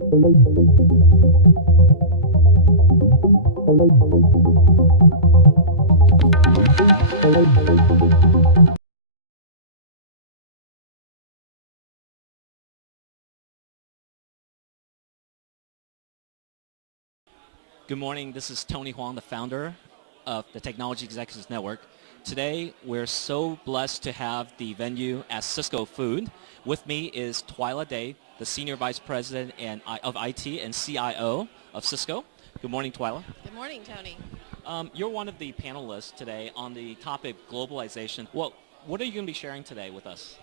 Good morning. This is Tony Huang, the founder of the Technology Executives Network. Today, we're so blessed to have the venue at Sysco Food. With me is Twyla Day, the Senior Vice President of IT and CIO of Sysco. Good morning, Twyla. Good morning, Tony. You're one of the panelists today on the topic globalization. What are you going to be sharing today with us?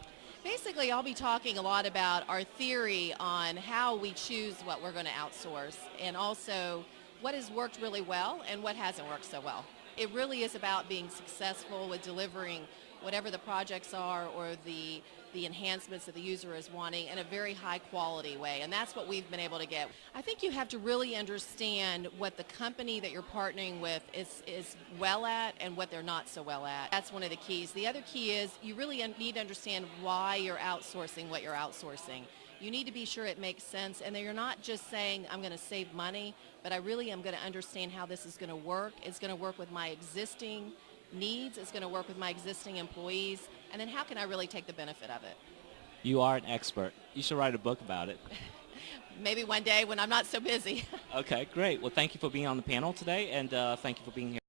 Basically, I'll be talking a lot about our theory on how we choose what we're going to outsource, and also what has worked really well and what hasn't worked so well. It really is about being successful with delivering whatever the projects are or the enhancements that the user is wanting in a very high quality way, and that's what we've been able to get. I think you have to really understand what the company that you're partnering with is well at and what they're not so well at. That's one of the keys. The other key is you really need to understand why you're outsourcing what you're outsourcing. You need to be sure it makes sense, and that you're not just saying, I'm going to save money, but I really am going to understand how this is going to work. It's going to work with my existing needs. It's going to work with my existing employees. And then how can I really take the benefit of it? You are an expert. You should write a book about it. Maybe one day when I'm not so busy. Okay, great. Well, thank you for being on the panel today, and thank you for being here.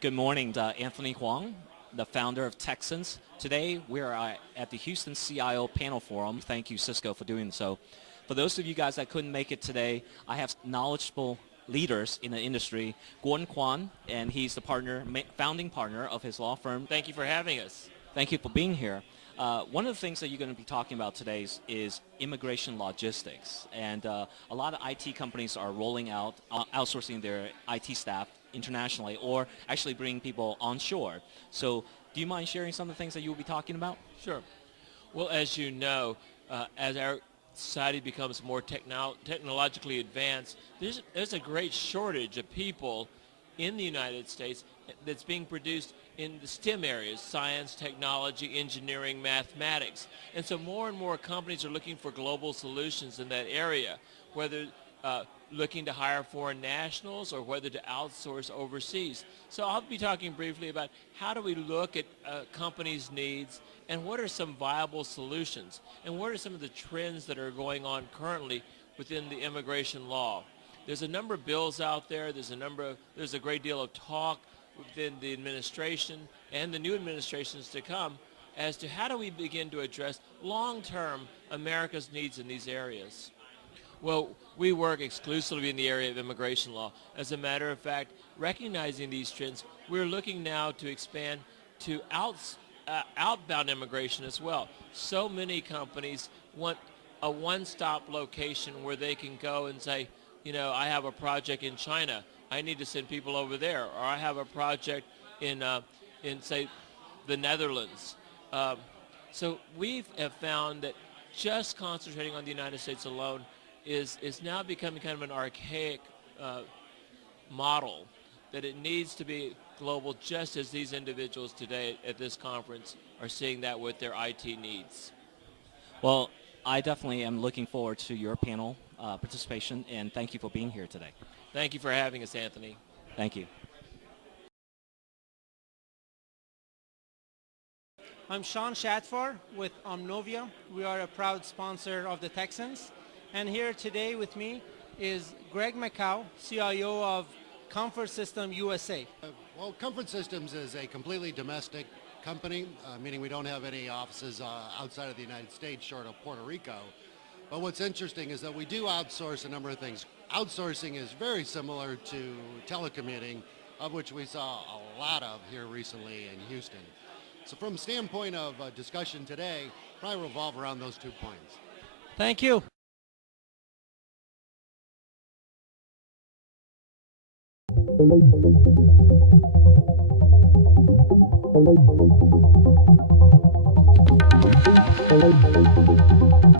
Good morning, Anthony Huang, the founder of Techxans. Today, we're at the Houston CIO Panel Forum. Thank you, Sysco, for doing so. For those of you guys that couldn't make it today, I have knowledgeable leaders in the industry. Gordon Kwan, and he's the founding partner of his law firm. Thank you for having us. Thank you for being here. One of the things that you're going to be talking about today is immigration logistics. And a lot of IT companies are rolling out, outsourcing their IT staff internationally, or actually bringing people onshore. So do you mind sharing some of the things that you will be talking about? Sure. Well, as you know, as our society becomes more technologically advanced, there's a great shortage of people in the United States that's being produced in the STEM areas: science, technology, engineering, mathematics. And so more and more companies are looking for global solutions in that area, whether looking to hire foreign nationals or whether to outsource overseas. So I'll be talking briefly about how do we look at companies' needs, and what are some viable solutions, and what are some of the trends that are going on currently within the immigration law. There's a number of bills out there. There's a great deal of talk within the administration and the new administrations to come as to how do we begin to address long-term America's needs in these areas. Well, we work exclusively in the area of immigration law. As a matter of fact, recognizing these trends, we're looking now to expand to outbound immigration as well. So many companies want a one-stop location where they can go and say, you know, I have a project in China, I need to send people over there, or I have a project in say, the Netherlands. So we have found that just concentrating on the United States alone is now becoming kind of an archaic model, that it needs to be global, just as these individuals today at this conference are seeing that with their IT needs. Well, I definitely am looking forward to your panel participation, and thank you for being here today. Thank you for having us, Anthony. Thank you. I'm Sean Shatfar with Omnovia. We are a proud sponsor of the Techxans. And here today with me is Greg McCow, CIO of Comfort System USA. Well, Comfort Systems is a completely domestic company, meaning we don't have any offices outside of the United States short of Puerto Rico. But what's interesting is that we do outsource a number of things. Outsourcing is very similar to telecommuting, of which we saw a lot of here recently in Houston. So from a standpoint of discussion today, probably revolve around those 2 points. Thank you. Thank you.